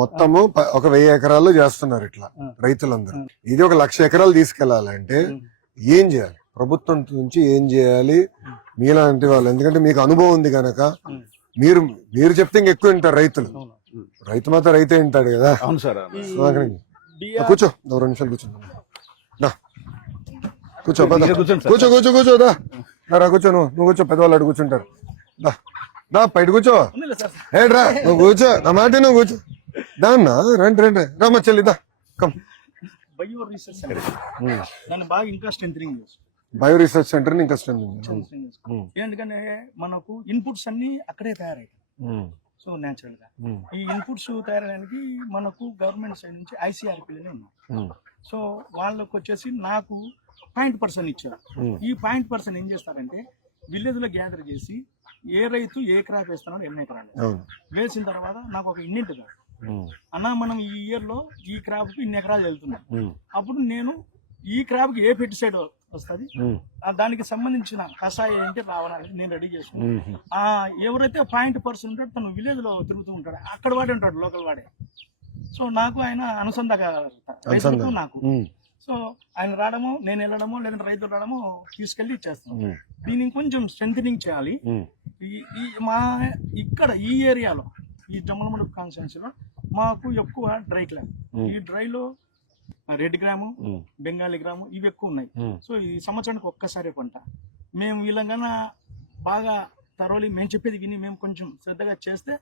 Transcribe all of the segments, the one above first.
మొత్తము ఒక 1000 ఎకరాల్లో చేస్తున్నారు ఇట్లా రైతులందరూ. ఇది ఒక 1,00,000 ఎకరాలు తీసుకెళ్లాలంటే ఏం చేయాలి? ప్రభుత్వం నుంచి ఏం చేయాలి? మీలాంటి వాళ్ళు, ఎందుకంటే మీకు అనుభవం ఉంది కనుక మీరు చెప్తే ఇంకెక్కువ వింటారు రైతులు. రైతు మాత్రం రైతే వింటాడు కదా. అవును సార్. కూర్చో, 2 నిమిషాలు కూర్చో. కూర్చో కూర్చో కూర్చో కూర్చో రా కూర్చో. నువ్వు కూర్చో, పెద్దవాళ్ళు అడు కూర్చుంటారు. దా బయట కూర్చో. ఏడ్రా నువ్వు కూర్చో, నా మాట నువ్వు కూర్చో. దాన్నా రండి రండి రామ చెల్లిదా కమ్. బయో రీసెర్చ్ సెంటర్ దాన్ని బాగా ఇంకా స్ట్రెంథనింగ్ చేస్తాం. బయో రీసెర్చ్ సెంటర్ ఇంకా స్ట్రెంథనింగ్. ఎందుకంటే మనకు ఇన్పుట్స్ అన్ని అక్కడే తయారయ్యాయి. సో న్యాచురల్ గా ఈ ఇన్పుట్స్ తయారయ్యడానికి మనకు గవర్నమెంట్ సైడ్ నుంచి ICRPలనే ఉన్నాయి. సో వాళ్ళకి వచ్చేసి నాకు 0.% ఇచ్చారు. ఈ 0.% ఏం చేస్తారంటే విలేజ్ లో గ్యాదర్ చేసి ఏ రైతు ఏ క్రాప్ వేస్తున్నాడు, ఎన్ని ఎకరాలు వేసిన తర్వాత నాకు ఒక ఇన్నింటి అన్న మనం ఈ ఇయర్ లో ఈ క్రాప్ కు ఇన్ని ఎకరాలు వెళ్తున్నాం. అప్పుడు నేను ఈ క్రాప్ కి ఏ పెస్టిసైడ్ వస్తుంది, దానికి సంబంధించిన కషాయం ఏంటి రావడానికి నేను రెడీ చేసుకున్నాను. ఎవరైతే 0.% ఉంటాడో తను విలేజ్ లో తిరుగుతూ ఉంటాడు, అక్కడ వాడే ఉంటాడు, లోకల్ వాడే. సో నాకు ఆయన అనుసంధానం నాకు. సో ఆయన రావడము, నేను వెళ్ళడము, లేదంటే రైతులు రావడము, తీసుకెళ్లి ఇచ్చేస్తాను. దీన్ని కొంచెం స్ట్రెంథనింగ్ చేయాలి. మా ఇక్కడ ఈ ఏరియాలో ఈ జమ్మలమడుగు కాన్స్టిట్యున్సీలో మాకు ఎక్కువ డ్రై క్లాప్. ఈ డ్రైలో రెడ్ గ్రాము, బెంగాలీ గ్రాము ఇవి ఎక్కువ ఉన్నాయి. సో ఈ సంవత్సరానికి ఒక్కసారి పంట. మేము వీళ్ళకన్నా బాగా తరోలి మేము చెప్పేది విని మేము కొంచెం శ్రద్ధగా చేస్తే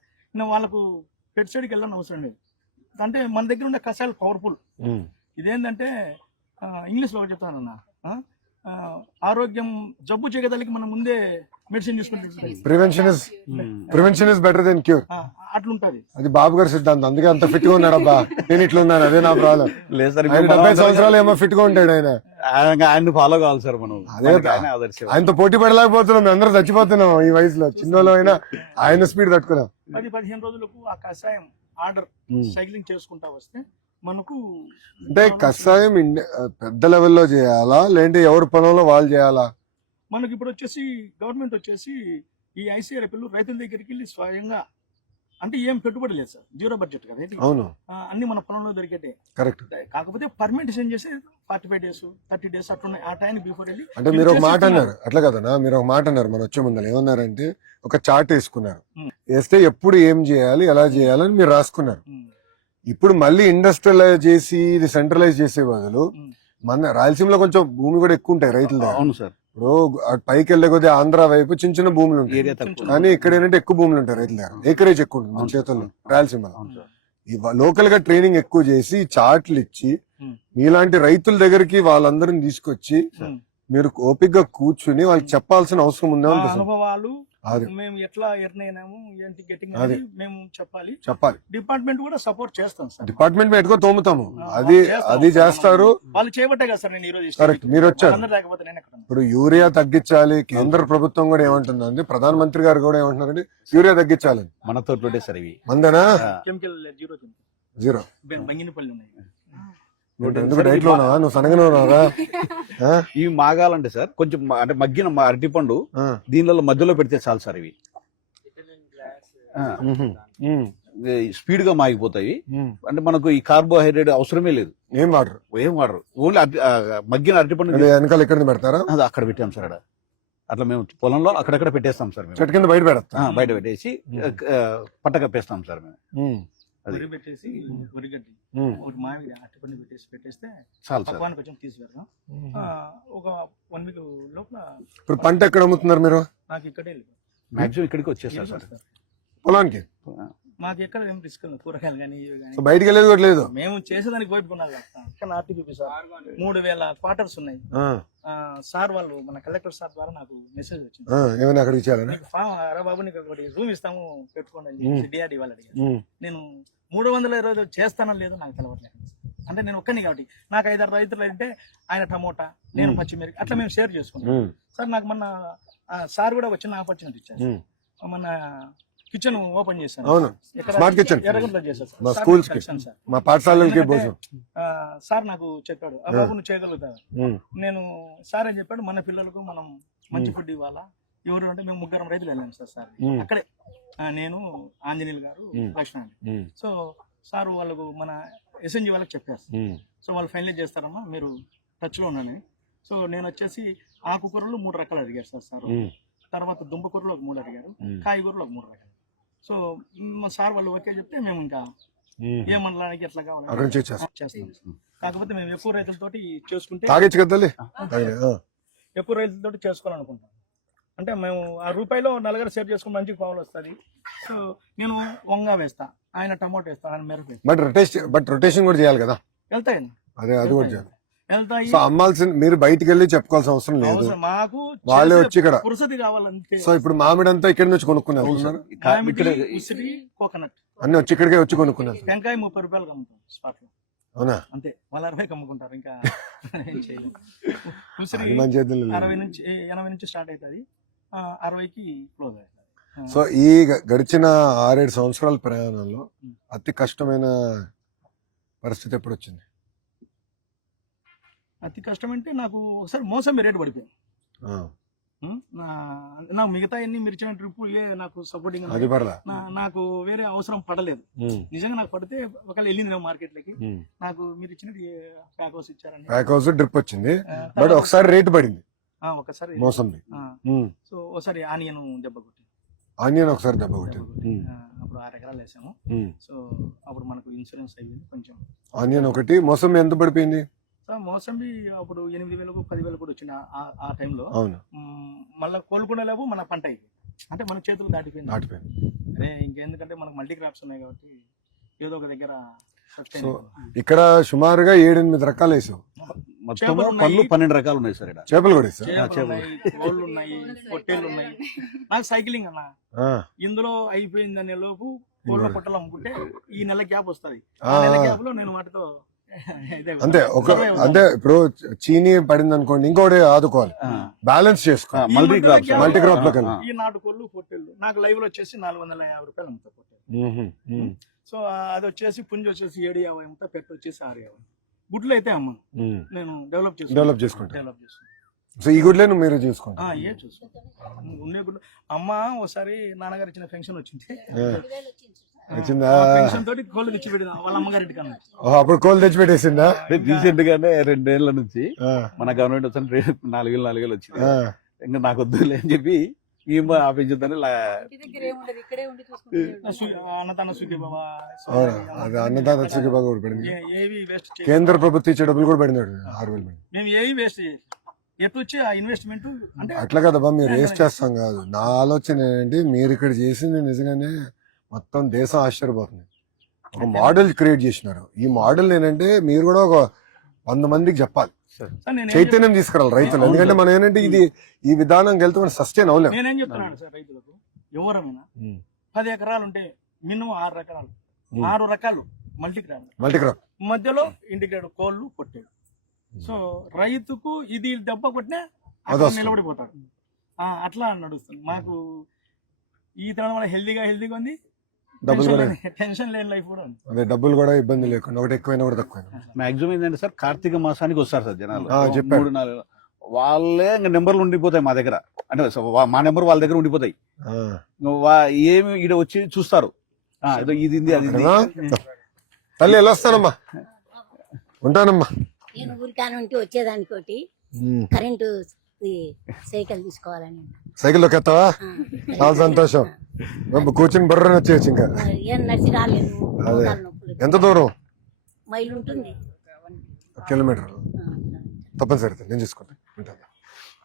వాళ్ళకు పెస్టిసైడ్కి వెళ్ళని అవసరం లేదు. అంటే మన దగ్గర ఉండే కషాయాలు పవర్ఫుల్. ఇదేంటంటే ఇంగ్లీష్లో ఒకటి చెప్తానన్నా, ఆరోగ్యం జబ్బు చేయగలిగి మనం ముందే మెడిసిన్ తీసుకుంటే prevention is better than cure అట్లుంటది. అది బాబు గారి సిద్ధాంతం. అందుకే అంత ఫిట్ గా ఉన్నాడు. అబ్బా నేను ఇట్లా ఉన్నాను, అదే నా ప్రాబ్లం. 70 సంవత్సరాలు ఏమో ఫిట్ గా ఉంటాడు ఆయన. ఆయన ఫాలో కావాలి సార్ మనం. అదే ఆయనతో పోటీ పడలేకపోతున్నాం, అందరూ చచ్చిపోతున్నాం ఈ వయసులో. చిన్నలో అయినా ఆయన స్పీడ్ తట్టుకున్నాం. 10-15 రోజులకు ఆ కషాయం ఆర్డర్ సైక్లింగ్ చేసుకుంటా వస్తే మనకు అంటే కషాయం పెద్ద లెవెల్లో చేయాలా, లేదంటే ఎవరి పొలంలో వాళ్ళు చేయాలా? మనకి ఇప్పుడు వచ్చేసి గవర్నమెంట్ వచ్చేసి ఈ ICRPలు రైతుల దగ్గరికి వెళ్ళి స్వయంగా, అంటే ఏం పెట్టుబడి లేదు సార్, 0 బడ్జెట్ కదా. అవును, అన్ని మన పొలంలో దొరికేటే. కరెక్ట్. కాకపోతే పర్మిటేషన్ చేసి 45 days 30 days అట్లున్నాయి. ఆ టైం బిఫోర్ వెళ్ళి అంటే మీరు ఒక మాట అన్నారు, అట్లా కదనా? మీరు ఒక మాట అన్నారు మన వచ్చే ముందర. ఏమన్నారంటే ఒక చార్ట్ వేసుకున్నారు, వేస్తే ఎప్పుడు ఏం చేయాలి, ఎలా చేయాలని మీరు రాసుకున్నారు. ఇప్పుడు మళ్ళీ ఇండస్ట్రియలైజ్ చేసి ఇది సెంట్రలైజ్ చేసే బదులు మన రాయలసీమలో కొంచెం భూమి కూడా ఎక్కువ ఉంటాయి రైతుల దగ్గర. అవును సార్. ఇప్పుడు పైకి వెళ్ళే కొద్దిగా ఆంధ్ర వైపు చిన్న చిన్న భూములు ఉంటాయి, కానీ ఇక్కడ ఏంటంటే ఎక్కువ భూములు ఉంటాయి రైతుల దగ్గర. ఏకరేజ్ ఎక్కువ ఉంటుంది మన చేతుల్లో రాయలసీమలో. లోకల్ గా ట్రైనింగ్ ఎక్కువ చేసి చార్ట్లు ఇచ్చి మీలాంటి రైతుల దగ్గరికి వాళ్ళందరిని తీసుకొచ్చి మీరు ఓపిక్ గా కూర్చుని వాళ్ళకి చెప్పాల్సిన అవసరం ఉందా? అనుభవాలు మేము ఎట్లా ఎర్నైనాము ఏంటి గెటింగ్ మేము చెప్పాలి. డిపార్ట్మెంట్ కూడా సపోర్ట్ చేస్తాం సార్. డిపార్ట్మెంట్ ఎటుకో తోముతాము, అది చేస్తారు. వాళ్ళు చేయబట్టే కదా సార్ నేను ఈరోజు. కరెక్ట్, మీరు వచ్చారు. ఇప్పుడు యూరియా తగ్గించాలి, కేంద్ర ప్రభుత్వం కూడా ఏమంటుందండి, ప్రధానమంత్రి గారు కూడా ఏమంటున్నారండి, యూరియా తగ్గించాలి. మనతో సార్ ఇవి మందేనా? కెమికల్ 0 బంగినపల్లి ఉన్నాయి. నువ్వు సనగనే ఉన్నావా? ఇవి మాగాలంటే సార్ కొంచెం అంటే మగ్గిన అరటిపండు దీనిలో మధ్యలో పెడితే చాలు సార్. ఇవి స్పీడ్ గా మాగిపోతాయి. అంటే మనకు ఈ కార్బోహైడ్రేట్ అవసరమే లేదు. ఏం వాడరు, ఓన్లీ మగ్గిన అరటిపండు వెనకాల ఎక్కడ పెడతారా? అది అక్కడ పెట్టాం సార్. అట్లా మేము పొలంలో అక్కడక్కడ పెట్టేస్తాం సార్. మేము చెట్టు కింద బయట పెట్టేసి పట్ట కప్పేస్తాం సార్ మేము. వరి పెట్టేసి వరిగడ్డి ఒకటి మామిడి అట్టుపండి పెట్టేస్తే పక్వానికి కొంచెం తీసుకెళ్తాం. ఒక 1 week లోపల. ఇప్పుడు పంట ఎక్కడ అమ్ముతున్నారు మీరు? నాకు ఇక్కడే మాక్సిమం ఇక్కడికి వచ్చేస్తారు సార్ పొలానికి. మాకు ఎక్కడ ఏం రిస్క్ కూరగాయలు కానీ బయటకి వెళ్ళేది కూడా లేదు. మేము చేసేదానికి పోయిపోయినాం కదా. ఆర్టీపీ సార్ 3000 క్వార్టర్స్ ఉన్నాయి సార్. వాళ్ళు మన కలెక్టర్ సార్ ద్వారా నాకు మెసేజ్ వచ్చింది, ఏమైనా అక్కడ ఇచ్చారని, బాబు నీకు ఒకటి రూమ్ ఇస్తాము పెట్టుకోండి అని DRD వాళ్ళు అడిగారు. నేను 320 చేస్తానని లేదో నాకు తెలవట్లేదు. అంటే నేను ఒక్కని కాబట్టి నాకు 5-6 రైతులు అంటే ఆయన టమోటా, నేను పచ్చిమిరపకాయ, అట్లా మేము షేర్ చేసుకున్నాం సార్. నాకు మొన్న సార్ కూడా ఒక చిన్న ఆపర్చునిటీ ఇచ్చారు. మన కిచెన్ ఓపెన్ చేశాను, ఎర్రగుంటలో చేశాను సార్. మా పాఠశాలకి సార్ నాకు చెప్పాడు, ఆ బాబు నువ్వు చేయగలుగుతావు. నేను సార్ అని చెప్పాడు, మన పిల్లలకు మనం మంచి ఫుడ్ ఇవ్వాలా. ఎవరు అంటే మేము 3 రైతులు వెళ్ళాము సార్. అక్కడే నేను, ఆంజనేయులు గారు, లక్ష్మణ్. సో సార్ వాళ్ళకు మన ఎస్ఎన్జి వాళ్ళకి చెప్పేస్తారు. సో వాళ్ళు ఫైనలైజ్ చేస్తారమ్మా, మీరు టచ్లో ఉన్నాను. సో నేను వచ్చేసి ఆకుకూరలు 3 రకాలు అడిగారు సార్. తర్వాత దుంపకూరలు ఒక 3 అడిగారు, కాయగూరలు ఒక 3 రకాలు. సో మా సార్ వాళ్ళు ఓకే చెప్తే మేము ఇంకా ఏ మండలానికి ఎట్లా కావాలి చేస్తాం. కాకపోతే మేము ఎక్కువ రైతులతోటి చేసుకుంటే ఎక్కువ రైతులతోటి చేసుకోవాలనుకుంటాం. అంటే మేము ఆ రూపాయిలో నలుగురు సేవ్ చేసుకుని మంచి పావులు వస్తుంది. సో నేను వంగ వేస్తా, ఆయన టమోటో వేస్తా, ఆయన మిరప వేస్తా. బట్ రొటేషన్ కూడా చేయాలి కదా. వెళ్తాయండి, అది కూడా చేయాలి. వెళ్తాయి. సో అమ్మాల్సిన మీరు బయటికి వెళ్ళి చెప్పుకోవాల్సిన అవసరం లేదు, మాకు వాళ్ళే వచ్చి ఇక్కడ పురుసతి కావాలంటే. సో ఇప్పుడు మామిడి అంతా ఇక్కడ నుంచి కొనుక్కున్నారు, ఉసిరి, కోకోనట్ అన్ని వచ్చి ఇక్కడికే వచ్చి కొనుక్కున్నారు. టెంకాయ 30 రూపాయలు అమ్ముతాం స్పాట్ లో. అవునా? అంతే, వాళ్ళు 60 అమ్ముకుంటారు. ఇంకా ఏం చేయలేదు. ఉసిరి అది మన చేతుల్లో లేదు. 60 నుంచి 80 నుంచి స్టార్ట్ అవుతుంది, 60కి క్లోజ్ అవుతుంది. సో ఈ గడిచిన 6-7 సంవత్సరాల ప్రయాణంలో అతి కష్టమైన పరిస్థితి ఎప్పుడు వచ్చింది? అతి కష్టం అంటే నాకు ఒకసారి మోసం రేటు పడిపోయింది. నాకు మిగతా ఎన్ని మీరు ఇచ్చిన ట్రిప్ నాకు సపోర్టింగ్ అది పడలా, నాకు వేరే అవసరం పడలేదు. నిజంగా నాకు పడితే ఒకవేళ వెళ్ళింది మార్కెట్ లకి, నాకు మీరు ఇచ్చినట్టు ప్యాక్ హౌస్ ఇచ్చారని, ప్యాక్ హౌస్ డ్రిప్ వచ్చింది. బట్ ఒకసారి రేటు పడింది ఒకసారి మోసం. సో ఒకసారి ఆనియన్ దెబ్బ కొట్టింది, ఆనియన్ ఒకసారి దెబ్బ కొట్టింది. అప్పుడు 6 ఎకరాలు వేసాము. సో అప్పుడు మనకు ఇన్సూరెన్స్ అయ్యింది కొంచెం. ఆనియన్ ఒకటి మోసం ఎంత పడిపోయింది? మోసంబి అప్పుడు 8,000 10,000 కూడా వచ్చిన ఆ టైంలో. అవును, మళ్ళీ కోలుకునేలేపు మన పంట అయిపోయింది. అంటే మన చేతులు దాటిపోయింది. అదే ఇంకెందుకంటే మనకు మల్టీ క్రాప్స్ ఉన్నాయి కాబట్టి ఏదో ఒక దగ్గర. సో ఇక్కడ సుమారుగా 7-8 రకాలు వేసావు. మొత్తం పళ్ళు 12 రకాలు ఉన్నాయి సార్. చేపలు కూడా వేసావు? కోళ్ళు ఉన్నాయి, పొట్టేళ్ళు ఉన్నాయి. నాకు సైక్లింగ్ అన్న, ఇందులో అయిపోయిందనే లోపు కోళ్ళ పొట్టలు అమ్ముకుంటే ఈ నెల గ్యాప్ వస్తుంది. ఆ నెల గ్యాప్ లో నేను వాటితో అంతే. అంటే ఇప్పుడు చీనీ పడింది అనుకోండి, ఇంకోటి ఆదుకోవాలి, బ్యాలెన్స్ చేసుకోవాలి. మల్టీ క్రాప్ లో ఈ నాటుకోళ్ళు పొట్టేళ్ళు నాకు లైవ్ లో వచ్చేసి 450 రూపాయలు అమ్ముతా పొట్టేళ్ళు. సో అది వచ్చేసి పుంజు వచ్చేసి 750 అమ్ముతా, పెట్ట వచ్చేసి 650. గుడ్లు అయితే అమ్మ నేను డెవలప్ చేసుకుంటాను. సో ఈ గుడ్లే మీరు చూసుకుంటా? ఏ చూసుకుంటాను ఉండే గుడ్లు. అమ్మ ఒకసారి నాన్నగారు ఇచ్చిన పెన్షన్ వచ్చింది, తోటి కోళ్ళు తెచ్చిపెట్టింది వాళ్ళ అమ్మగారి కన్నా. అప్పుడు కోళ్ళు తెచ్చిపెట్టేసిందా? రీసెంట్ గానే 2 ఏళ్ల నుంచి మన గవర్నమెంట్ వచ్చి 4,000 వచ్చింది. ఇంకా నాకు వద్దులే అని చెప్పి ఆపించుద్దని అన్నదాన సుఖీ బాబా, అన్నదాన సుఖీ బాబా కూడా పడింది. కేంద్ర ప్రభుత్వం ఇచ్చే డబ్బులు కూడా పడింది 6,000. మేము ఏవి వేస్ట్ చేయాలి, ఎటు వచ్చి ఆ ఇన్వెస్ట్మెంట్ అంటే అట్లా కదబ్బా, మీరు వేస్ట్ చేస్తాం కాదు. నా ఆలోచన ఏంటంటే మీరు ఇక్కడ చేసింది నిజంగానే మొత్తం దేశం ఆశ్చర్యపోతుంది. ఒక మోడల్ క్రియేట్ చేసినారు. ఈ మోడల్ ఏంటంటే మీరు కూడా ఒక 100 మందికి చెప్పాలి, చైతన్యం తీసుకురావాలి రైతులు. ఎందుకంటే మనం ఏంటంటే ఇది ఈ విధానం వెళ్తే మనం సస్టైన్ అవ్వలేము. నేనేం చెప్తున్నాను సార్, రైతులకు ఎవరైనా 10 ఎకరాలు ఉంటే మినిమం 6 రకాలు 6 రకాలు మల్టీ క్రాప్ మధ్యలో ఇంటిగ్రేటెడ్ కోళ్ళు పొట్టేడు. సో రైతుకు ఇది దెబ్బ కొట్టినా నిలబడిపోతాడు. అట్లా నడుస్తుంది మాకు. ఈ తరం వల్ల హెల్దీగా ఉంది, టెన్షన్ లేని లైఫ్ కూడా ఉంది. అదే డబ్బులు కూడా ఇబ్బంది లేకుండా, ఒకటి ఎక్కువైనా కూడా తక్కువైనా. మాక్సిమం ఏంటంటే సార్, కార్తీక మాసానికి వస్తారు సార్ జనాలు. 3-4 వాళ్ళే ఇంకా నెంబర్లు ఉండిపోతాయి మా దగ్గర. అంటే మా నెంబర్ వాళ్ళ దగ్గర ఉండిపోతాయి. ఏమి ఈడ వచ్చి చూస్తారు, ఇది అది. తల్లి ఎలా వస్తానమ్మా, ఉంటానమ్మా. నేను ఊరికానుంటే వచ్చేదానికోటి కరెంటు సైకిల్ తీసుకోవాలని. సైకిల్ ఎత్తావా? చాలా సంతోషం. కూర్చుని బర్ర వచ్చేయచ్చు. ఇంకా ఏం నడిచి రాలేదు. ఎంత దూరం? మైలు ఉంటుంది, 1 కిలోమీటర్. తప్పనిసరి నేను చూసుకుంటాను.